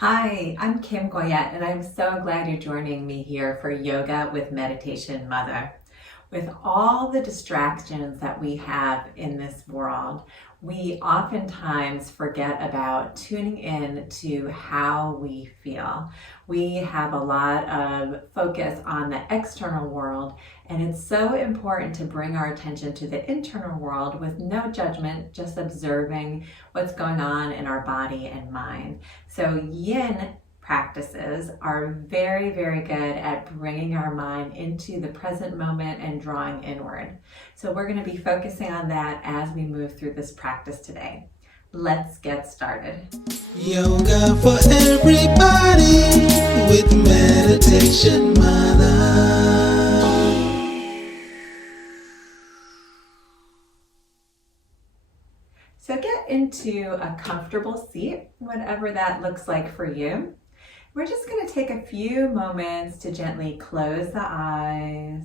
Hi, I'm Kim Goyette, and I'm so glad you're joining me here for Yoga with Meditation Mutha. With all the distractions that we have in this world, we oftentimes forget about tuning in to how we feel. We have a lot of focus on the external world, and it's so important to bring our attention to the internal world with no judgment, just observing what's going on in our body and mind. So Yin practices are very, very good at bringing our mind into the present moment and drawing inward. So we're going to be focusing on that as we move through this practice today. Let's get started. Yoga for everybody with Meditation Mutha. So get into a comfortable seat, whatever that looks like for you. We're just going to take a few moments to gently close the eyes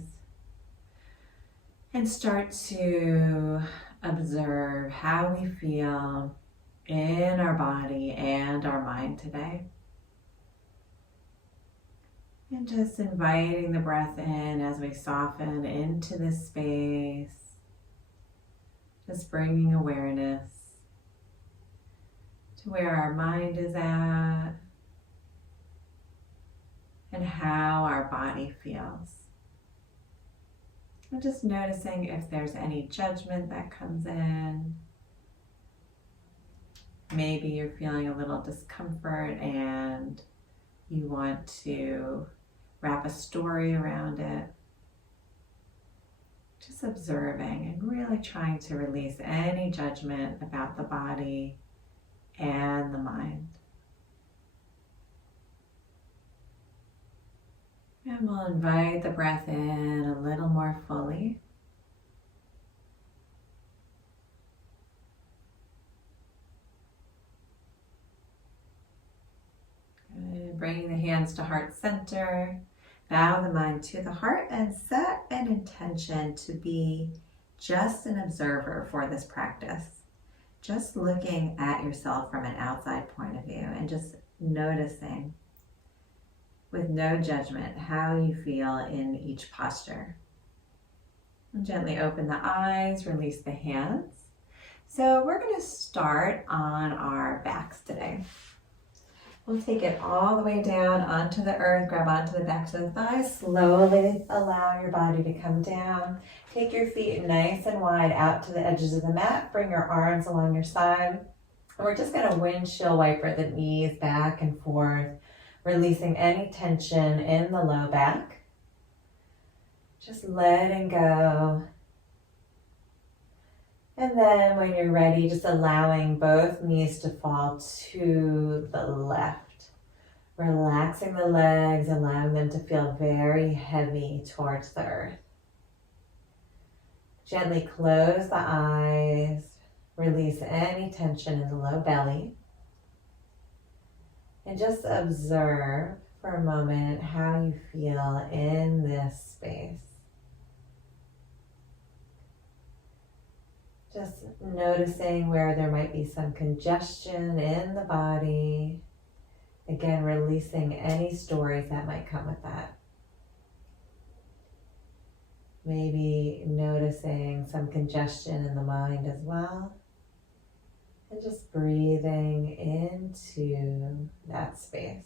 and start to observe how we feel in our body and our mind today. And just inviting the breath in as we soften into this space. Just bringing awareness to where our mind is at and how our body feels. And just noticing if there's any judgment that comes in. Maybe you're feeling a little discomfort and you want to wrap a story around it. Just observing and really trying to release any judgment about the body and the mind. And we'll invite the breath in a little more fully. Good. Bringing the hands to heart center. Bow the mind to the heart and set an intention to be just an observer for this practice. Just looking at yourself from an outside point of view and just noticing with no judgment how you feel in each posture. And gently open the eyes, release the hands. So we're going to start on our backs today. We'll take it all the way down onto the earth, grab onto the backs of the thighs, slowly allow your body to come down. Take your feet nice and wide out to the edges of the mat, bring your arms along your side. And we're just going to windshield wiper the knees back and forth, releasing any tension in the low back. Just letting go. And then when you're ready, just allowing both knees to fall to the left. Relaxing the legs, allowing them to feel very heavy towards the earth. Gently close the eyes. Release any tension in the low belly. And just observe for a moment how you feel in this space. Just noticing where there might be some congestion in the body. Again, releasing any stories that might come with that. Maybe noticing some congestion in the mind as well. And just breathing into that space.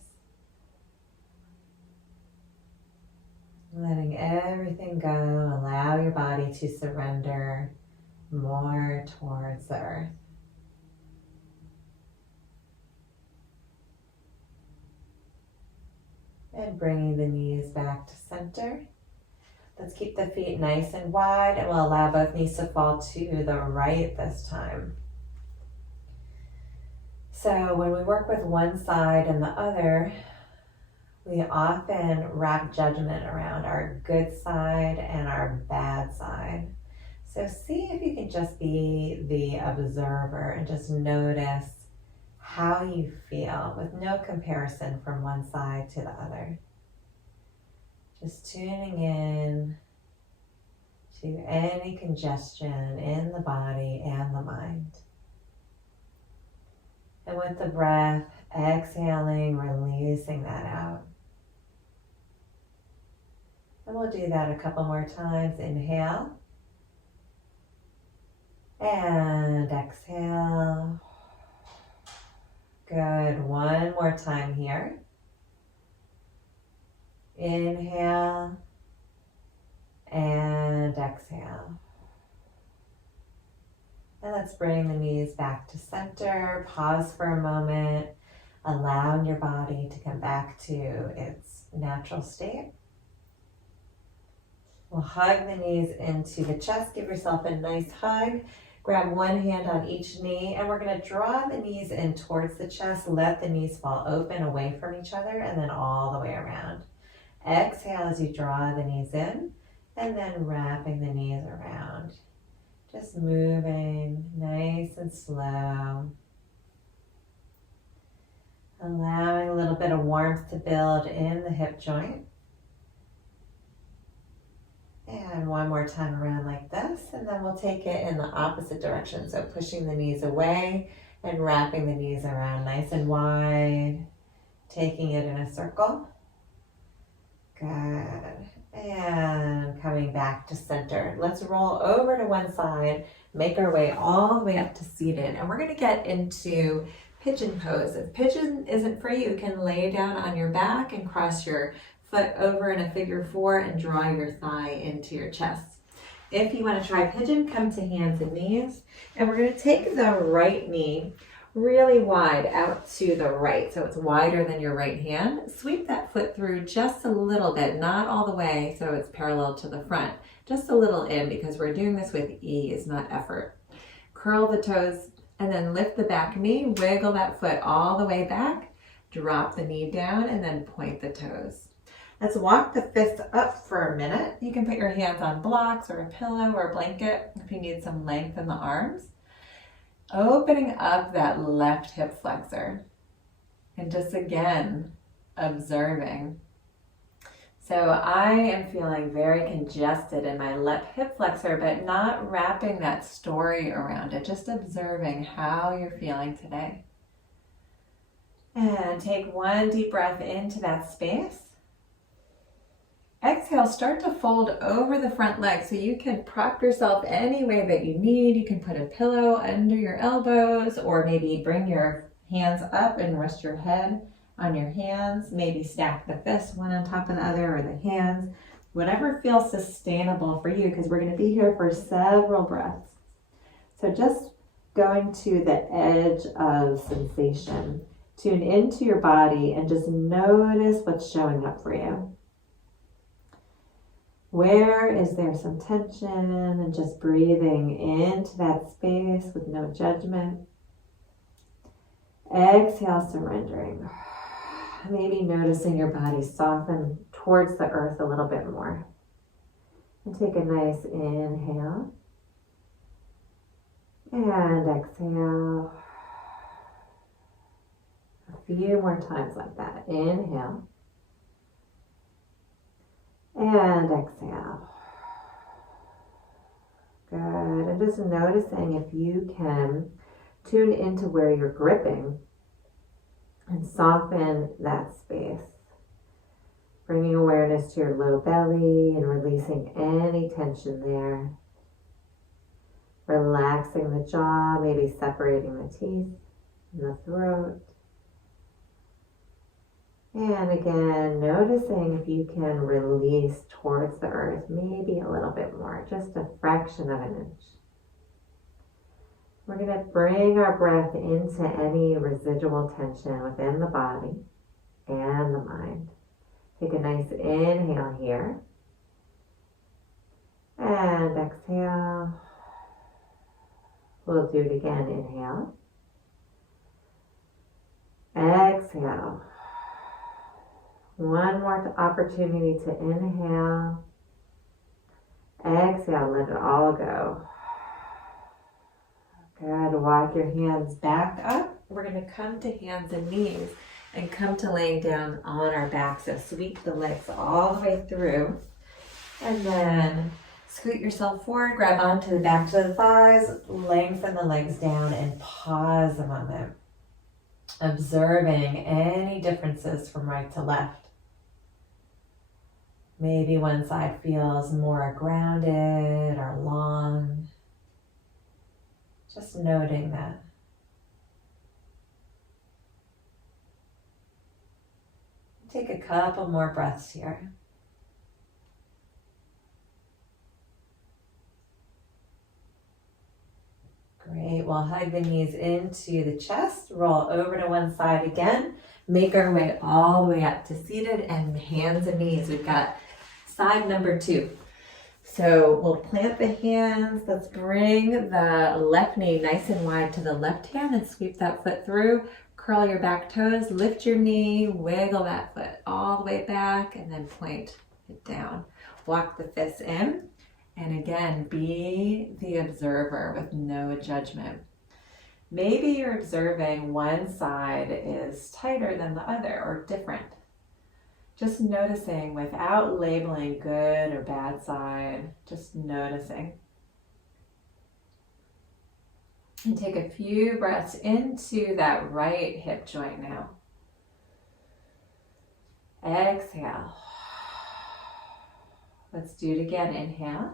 Letting everything go, allow your body to surrender more towards the earth. And bringing the knees back to center. Let's keep the feet nice and wide, and we'll allow both knees to fall to the right this time. So when we work with one side and the other, we often wrap judgment around our good side and our bad side. So see if you can just be the observer and just notice how you feel with no comparison from one side to the other. Just tuning in to any congestion in the body and the mind. And with the breath, Exhaling, releasing that out. And we'll do that a couple more times. Inhale. And exhale. Good. One more time here. Inhale. And exhale. And let's bring the knees back to center. Pause for a moment, allowing your body to come back to its natural state. We'll hug the knees into the chest. Give yourself a nice hug. Grab one hand on each knee, and we're going to draw the knees in towards the chest. Let the knees fall open away from each other, and then all the way around. Exhale as you draw the knees in, and then wrapping the knees around. Just moving nice and slow. Allowing a little bit of warmth to build in the hip joint. And one more time around like this, and then we'll take it in the opposite direction. So pushing the knees away and wrapping the knees around nice and wide. Taking it in a circle. Good. And coming back to center. Let's roll over to one side, make our way all the way up to seated. And we're going to get into Pigeon Pose. If Pigeon isn't for you, you can lay down on your back and cross your foot over in a figure 4 and draw your thigh into your chest. If you want to try Pigeon, come to hands and knees. And we're going to take the right knee really wide out to the right, so it's wider than your right hand. Sweep that foot through just a little bit, not all the way so it's parallel to the front, just a little in, because we're doing this with ease, not effort. Curl the toes and then lift the back knee, wiggle that foot all the way back, drop the knee down, and then point the toes. Let's walk the fists up for a minute. You can put your hands on blocks or a pillow or a blanket if you need some length in the arms. Opening up that left hip flexor and just again observing. So I am feeling very congested in my left hip flexor, but not wrapping that story around it, just observing how you're feeling today. And take one deep breath into that space. Exhale, start to fold over the front leg so you can prop yourself any way that you need. You can put a pillow under your elbows, or maybe bring your hands up and rest your head on your hands. Maybe stack the fists one on top of the other, or the hands. Whatever feels sustainable for you, because we're going to be here for several breaths. So just going to the edge of sensation. Tune into your body and just notice what's showing up for you. Where is there some tension, and just breathing into that space with no judgment. Exhale, surrendering. Maybe noticing your body soften towards the earth a little bit more. And take a nice inhale. And exhale. A few more times like that. Inhale. And exhale. Good. And just noticing if you can tune into where you're gripping and soften that space. Bringing awareness to your low belly and releasing any tension there. Relaxing the jaw, maybe separating the teeth and the throat. And again, noticing if you can release towards the earth, maybe a little bit more, just a fraction of an inch. We're going to bring our breath into any residual tension within the body and the mind. Take a nice inhale here. And exhale. We'll do it again. Inhale. Exhale. One more opportunity to inhale. Exhale, let it all go. Good. Walk your hands back up. We're going to come to hands and knees and come to laying down on our back. So sweep the legs all the way through. And then scoot yourself forward, grab onto the backs of the thighs, lengthen the legs down, and pause a moment. observing any differences from right to left. Maybe one side feels more grounded or long. Just noting that. Take a couple more breaths here. Great, we'll hug the knees into the chest, roll over to one side again, make our way all the way up to seated and hands and knees. We've got side number 2. So we'll plant the hands. Let's bring the left knee nice and wide to the left hand and sweep that foot through. Curl your back toes, lift your knee, wiggle that foot all the way back, and then point it down. Walk the fists in, and again, be the observer with no judgment. Maybe you're observing one side is tighter than the other or different. Just noticing without labeling good or bad side, just noticing. And take a few breaths into that right hip joint now. Exhale. Let's do it again. Inhale.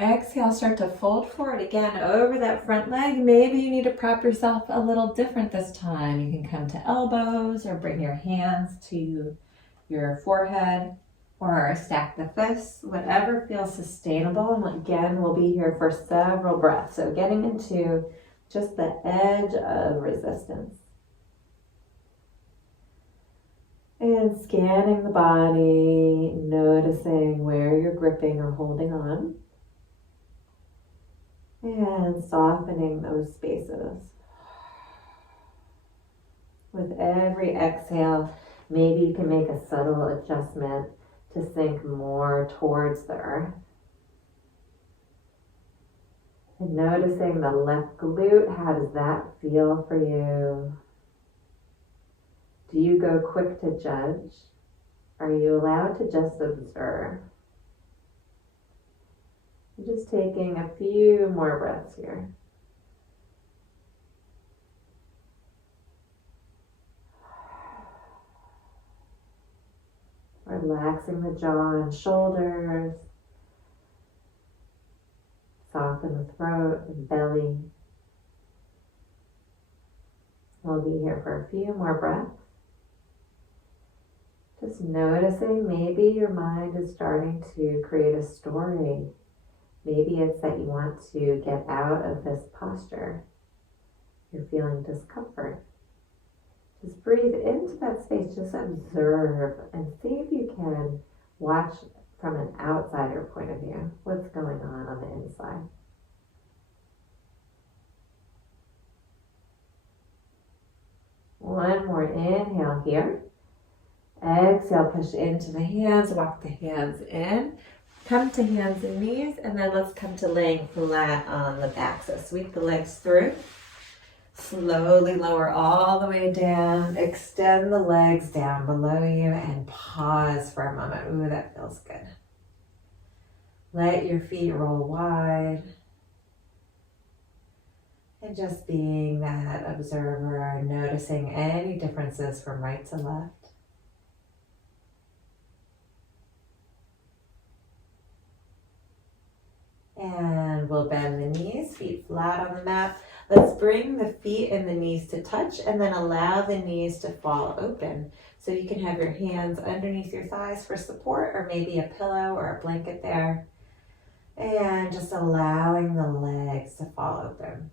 Exhale, start to fold forward again over that front leg. Maybe you need to prop yourself a little different this time. You can come to elbows or bring your hands to your forehead or stack the fists, whatever feels sustainable. And again, we'll be here for several breaths. So getting into just the edge of resistance. And scanning the body, noticing where you're gripping or holding on. And softening those spaces. With every exhale, maybe you can make a subtle adjustment to sink more towards the earth. And noticing the left glute, how does that feel for you? Do you go quick to judge? Are you allowed to just observe? Just taking a few more breaths here. Relaxing the jaw and shoulders. Soften the throat and belly. We'll be here for a few more breaths. Just noticing maybe your mind is starting to create a story. Maybe it's that you want to get out of this posture. You're feeling discomfort. Just breathe into that space, just observe and see if you can watch from an outsider point of view what's going on the inside. One more inhale here. Exhale, push into the hands, walk the hands in. Come to hands and knees, and then let's come to laying flat on the back. So sweep the legs through. Slowly lower all the way down. Extend the legs down below you and pause for a moment. Ooh, that feels good. Let your feet roll wide. And just being that observer, noticing any differences from right to left. And we'll bend the knees, feet flat on the mat. Let's bring the feet and the knees to touch and then allow the knees to fall open. So you can have your hands underneath your thighs for support or maybe a pillow or a blanket there. And just allowing the legs to fall open.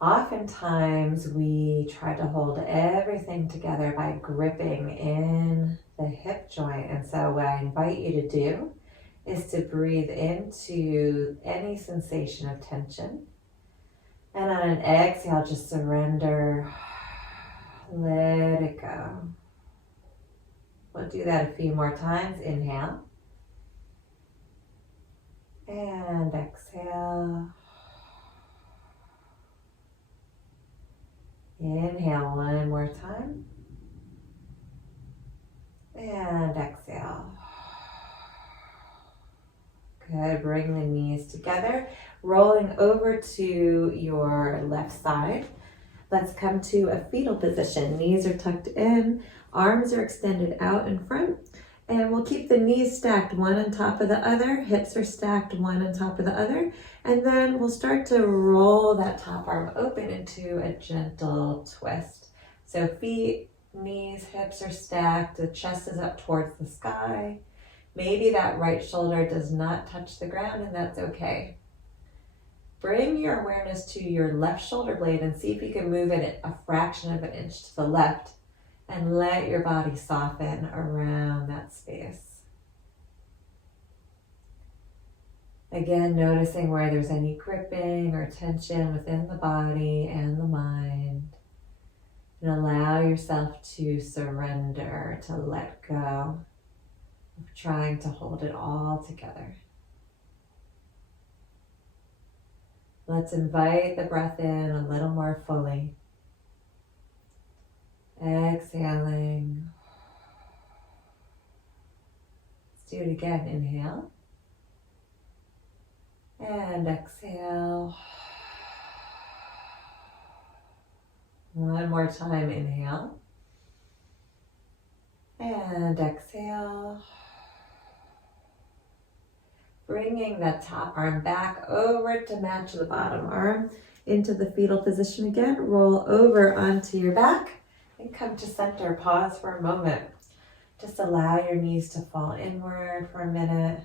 Oftentimes we try to hold everything together by gripping in the hip joint. And so what I invite you to do is to breathe into any sensation of tension. And on an exhale, just surrender. Let it go. We'll do that a few more times. Inhale. And exhale. Inhale one more time. And exhale. Good, bring the knees together. Rolling over to your left side. Let's come to a fetal position. Knees are tucked in, arms are extended out in front, and we'll keep the knees stacked one on top of the other, hips are stacked one on top of the other, and then we'll start to roll that top arm open into a gentle twist. So feet, knees, hips are stacked, the chest is up towards the sky. Maybe that right shoulder does not touch the ground, and that's okay. Bring your awareness to your left shoulder blade and see if you can move it a fraction of an inch to the left and let your body soften around that space. Again, noticing where there's any gripping or tension within the body and the mind. And allow yourself to surrender, to let go of trying to hold it all together. Let's invite the breath in a little more fully. Exhaling. Let's do it again. Inhale. And exhale. One more time. Inhale. And exhale. Bringing that top arm back over to match the bottom arm into the fetal position again. Roll over onto your back and come to center. Pause for a moment. Just allow your knees to fall inward for a minute.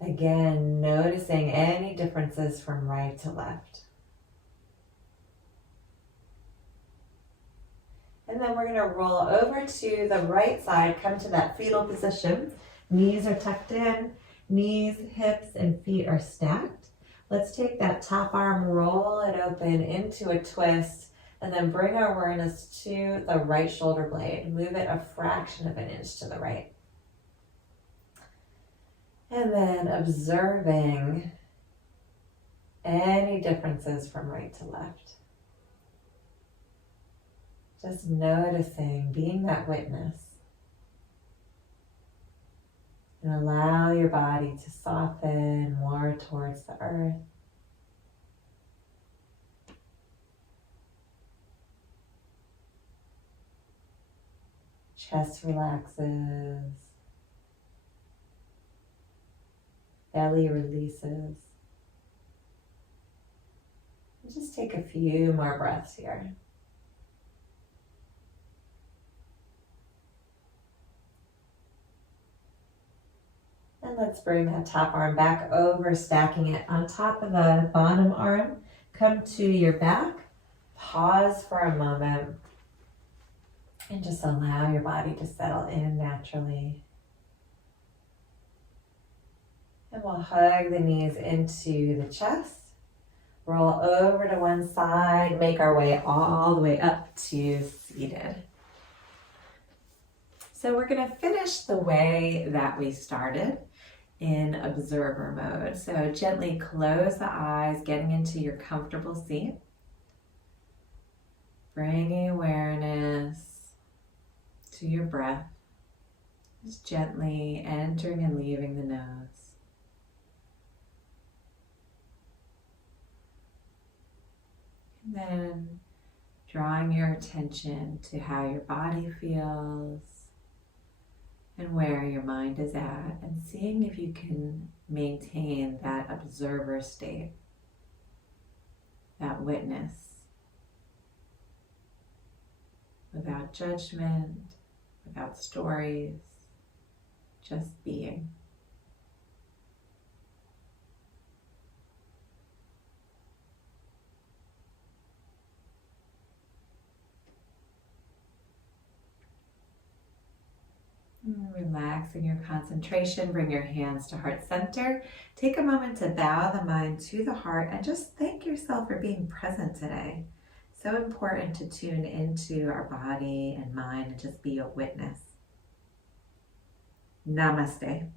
Again, noticing any differences from right to left. And then we're going to roll over to the right side, come to that fetal position. Knees are tucked in, knees, hips, and feet are stacked. Let's take that top arm, roll it open into a twist, and then bring our awareness to the right shoulder blade. Move it a fraction of an inch to the right. And then observing any differences from right to left. Just noticing, being that witness. And allow your body to soften more towards the earth. Chest relaxes. Belly releases. And just take a few more breaths here. And let's bring that top arm back over, stacking it on top of the bottom arm. Come to your back. Pause for a moment. And just allow your body to settle in naturally. And we'll hug the knees into the chest. Roll over to one side. Make our way all the way up to seated. So we're going to finish the way that we started in observer mode. So gently close the eyes, getting into your comfortable seat. Bringing awareness to your breath. Just gently entering and leaving the nose. And then drawing your attention to how your body feels and where your mind is at, and seeing if you can maintain that observer state, that witness, without judgment, without stories, just being. Relaxing your concentration, bring your hands to heart center. Take a moment to bow the mind to the heart and just thank yourself for being present today. So important to tune into our body and mind and just be a witness. Namaste.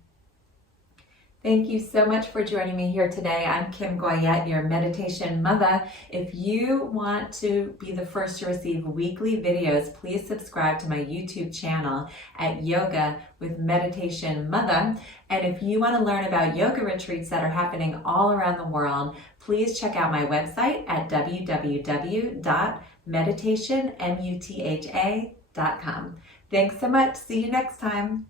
Thank you so much for joining me here today. I'm Kim Goyette, your Meditation Mutha. If you want to be the first to receive weekly videos, please subscribe to my YouTube channel at Yoga with Meditation Mutha. And if you want to learn about yoga retreats that are happening all around the world, please check out my website at www.meditationmutha.com. Thanks so much. See you next time.